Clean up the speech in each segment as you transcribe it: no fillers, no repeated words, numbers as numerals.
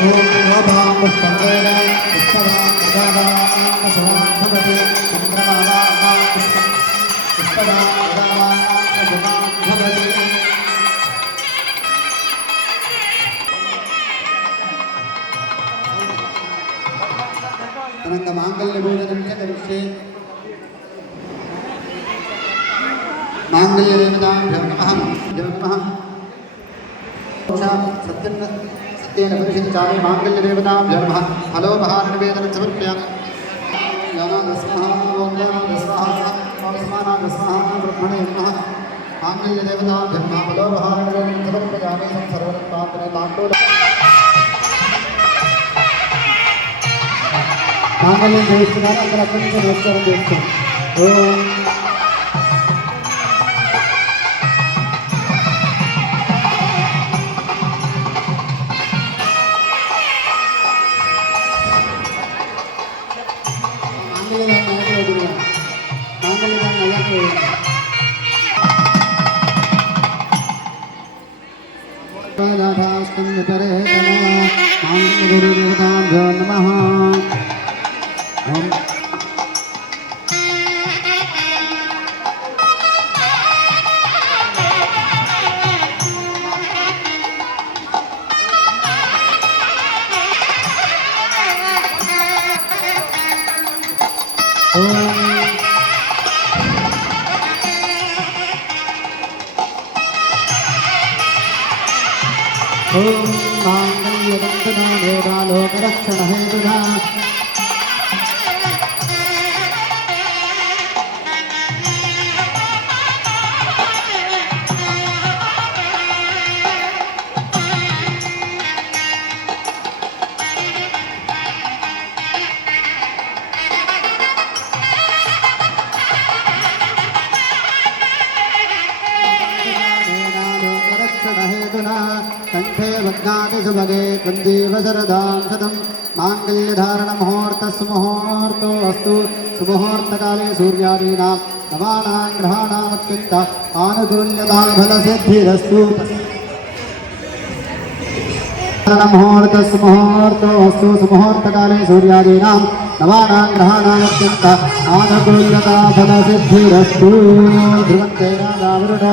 ओम योभां पुष्पंगेन पुष्पवां गजावां सुवां भवति चंद्रमावां पुष्पवां गजावां सुवां भवति अनंत मांगल्यपूजनं च करिष्ये मांगल्यदेवताभ्यो नमः सत्यं तेन परिषितचारे मांगल्यदेवताभ्यो नमः फलोपहारनिवेदनं समर्पयामि ब्रह्मणे नमः मांगल्यदेवताभ्यो नमः फलोपहारनिवेदनं समर्पयामि सर्वरत्नात्मने ताम्बूल मांगल्यं देवस्तानं अग्रपञ्च नमस्कारं देवस्तानं ओम ओम मांगल्यवन्दना देवालोकरक्षणहेतुना कंठे भग्नाति सुभगे कुन्दीव शरदां शतं माङ्गल्यधारणमुहूर्तस्मुहूर्तोऽस्तु सुमुहूर्तकाले सूर्यादीनां नवानां ग्रहाणामत्यन्त आनुकूल्यता फलसिद्धिरस्तु मुहूर्तस्मुहूर्तोऽस्तु सुमुहूर्तकाले सूर्यादीनां नवानां ग्रहाणामत्यन्त आनुकूल्यता फलसिद्धिरस्तु ध्रुवन्ते राजावरुण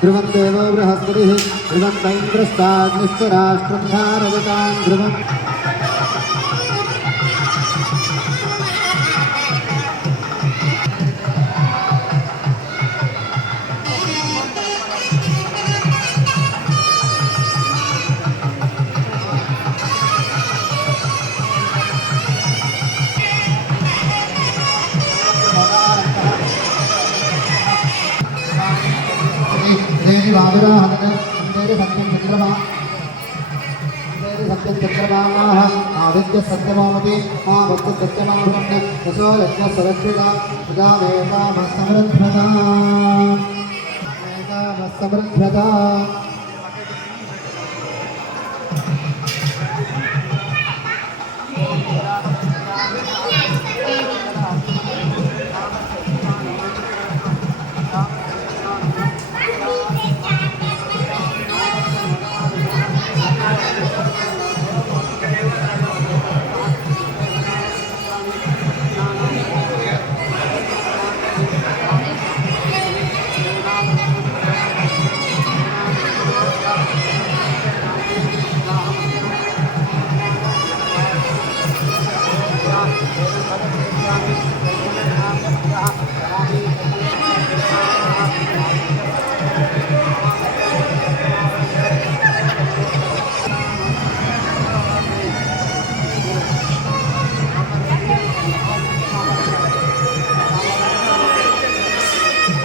ध्रुवं देवो बृहस्पतिः ध्रुवं इन्द्रस्ताग्निश्चराष्ट्रं धारयतां ध्रुवम् देवी बाबुराहनन तेरे सत्यं चक्रवाः आदित्य सत्यमामति मां भक्त सत्यमाभ्रन्न यशो यज्ञ सरक्षिता प्रजामेकामसमृद्धता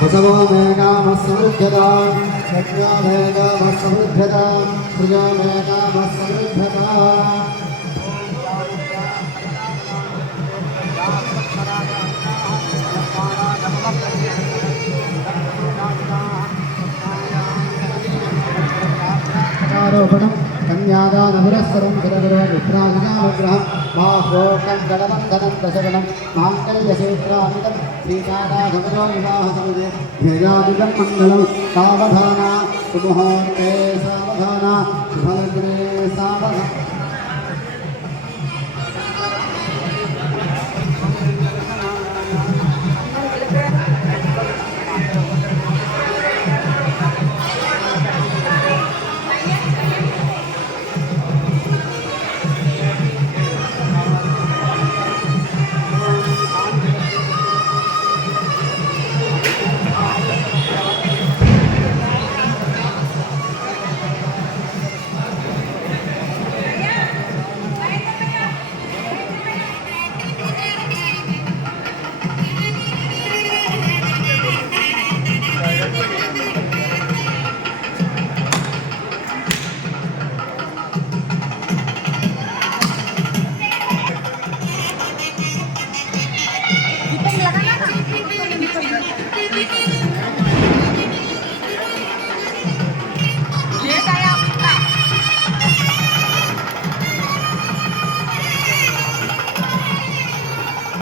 वसवो मेघामसमृद्धता यज्ञो मेघामसमृद्धता प्रियो मेघामसमृद्धता आरोपणं कन्यादानपुरस्सरं विप्राजिनानुग्रहं माह्वोकं गणवन्दनं दशगणं माङ्गल्यसूत्रामिदं सीताराघवयो विवाहसमिदे ध्येयादिदं मङ्गलं सावधाना सुमुहूर्ते सावधाना शुभलग्ने सावधाना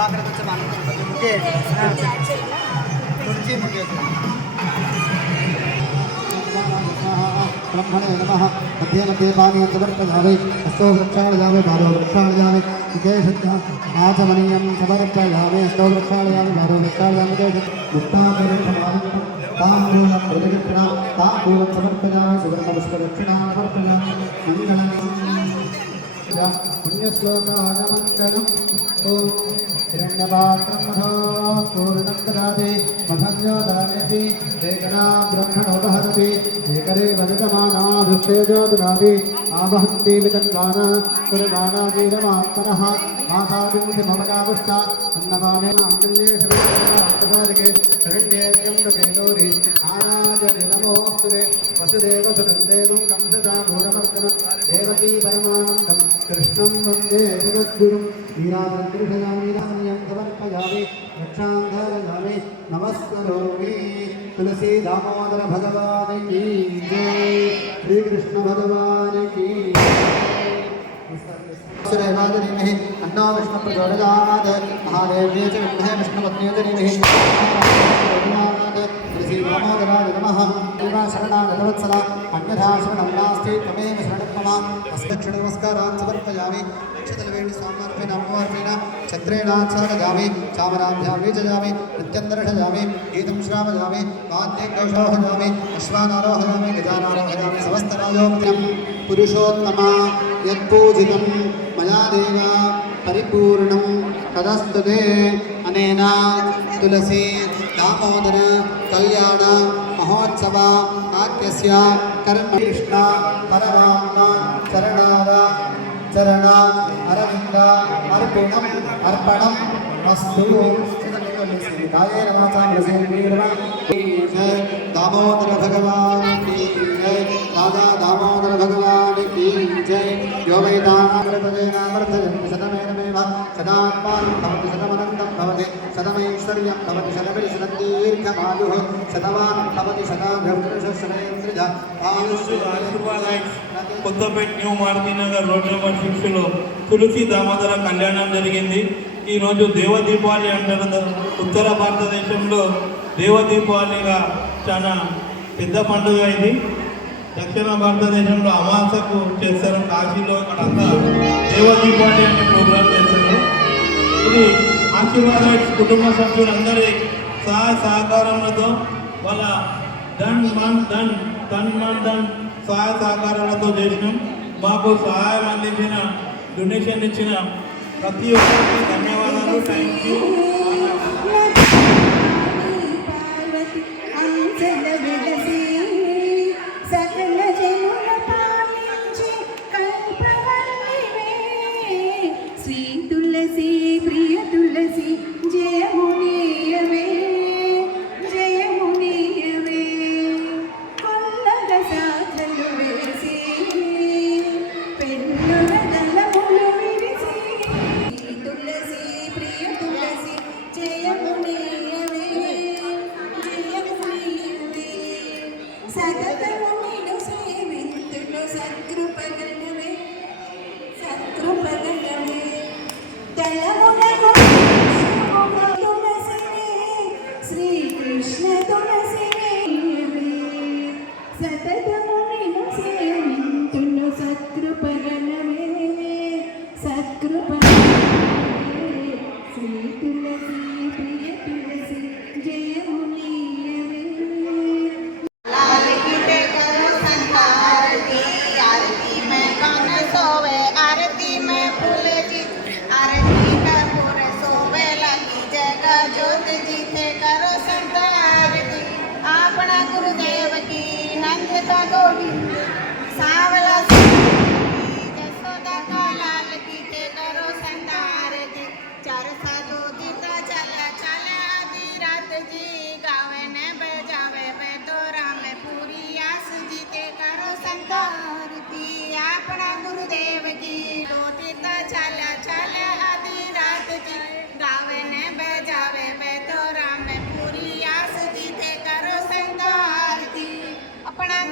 అక్కడికి వచ్చామా కొంచెం ముఖ్య తుడిచి ముఖ్య ब्रह्मणे नमः मध्ये मध्ये पानीयं समर्पयामि हस्तो वृक्षालयामि बालो वृक्षालयामि विशेषतः आचमनीयं समर्पयामि हस्तो वृक्षालयामि बालो वृक्षालयामि मुक्ताकरिष्ठमानन्दं ताम्बूलं प्रतिदक्षिणां ताम्बूलं समर्पयामि सुवर्णपुष्पदक्षिणां समर्पयामि मङ्गलं पुण्यश्लोकानमङ्गलम् ॐ हिरण्यपात्रं मठो पूर्णं ददाति मठञ्जोदानेति एकणा ब्रह्मणोपहरति एकरे वदितमाना दुष्टेजो ददाति आवहन्ति वितन्वाना पुरदानाजीरमात्मनः आसादिमुखिमवकावश्च अन्नपाने माङ्गल्येषु विष्णुवान्तसारिके शरण्येत्यं लोकेलोरि आराजने नमोऽस्तुते वसुदेवसुतं देवं कंसचाणूरमर्दनं देवकी परमानन्दं कृष्णं वन्दे जगद्गुरुं वीराजगृहयामि नान्यं समर्पयामि रक्षान्धरयामि नमस्करोमि तुलसी दामोदर भगवान की जय श्री कृष्ण भगवान की सुरेवादनीमहि अन्नो विष्णु प्रचोदयात् महादेव्ये च विद्महे विष्णुपत्न्यै च धीमहि तुलसी दामोदराय नमः देवा शरणागतवत्सला अन्यथा शरणं नास्ति त्वमेव शरणं मम अस्मक्षण नमस्कारान् समर्पयामि अक्षतलवेणि सामार्पेण अम्बोर्पेण छत्रेणाच्छादयामि चामराभ्यां वीजयामि नित्यन्दर्शयामि गीतं श्रावयामि वाद्ये कौशोहयामि अश्वानारोहयामि गजानारोहयामि समस्तराजोऽप्यं पुरुषोत्तमा यत्पूजितं मया देव परिपूर्णं तदस्तु ते अनेन तुलसी दामोदर कल्याण महोत्सव आख्यस्य कर्म कृष्ण परमात्मा चरण अरविंद अर्पणम् अस्तु दामोदर भगवान की जय दादा दामोदर भगवान की जय यो वैतानामृतजेनामृतजं शतमेनमेव शतात्मानं भवति शतमनन्तं भवति शतमैश्वर्यं भवति शतभिर्शतदीर्घमायुः शतमानं भवति शताभ्यर्षशतैन्द्रिय Kothapet new Marutinagar road number 6లో తులసి దామోదర కళ్యాణం జరిగింది. ఈరోజు దేవ దీపావళి అంటారు. ఉత్తర భారతదేశంలో దేవ దీపావళిగా చాలా పెద్ద పండుగ ఇది. దక్షిణ భారతదేశంలో అమాసకు చేస్తారు. కాశీలో అక్కడంతా దేవ దీపావళి అనే ప్రోగ్రాం చేస్తారు. ఇది ఆశీర్వాద కుటుంబ సభ్యులందరి సహాయ సహకారాలతో వాళ్ళ ధన్ సహాయ సహకారాలతో చేసినాం. మాకు సహాయం అందించిన డొనేషన్ ఇచ్చిన ప్రతి ఒక్కరికి ధన్యవాదాలు. Thank you.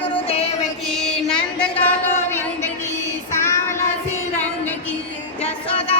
गुरुदेव की नंद का गोविंद की सावला सी रंग की जसोदा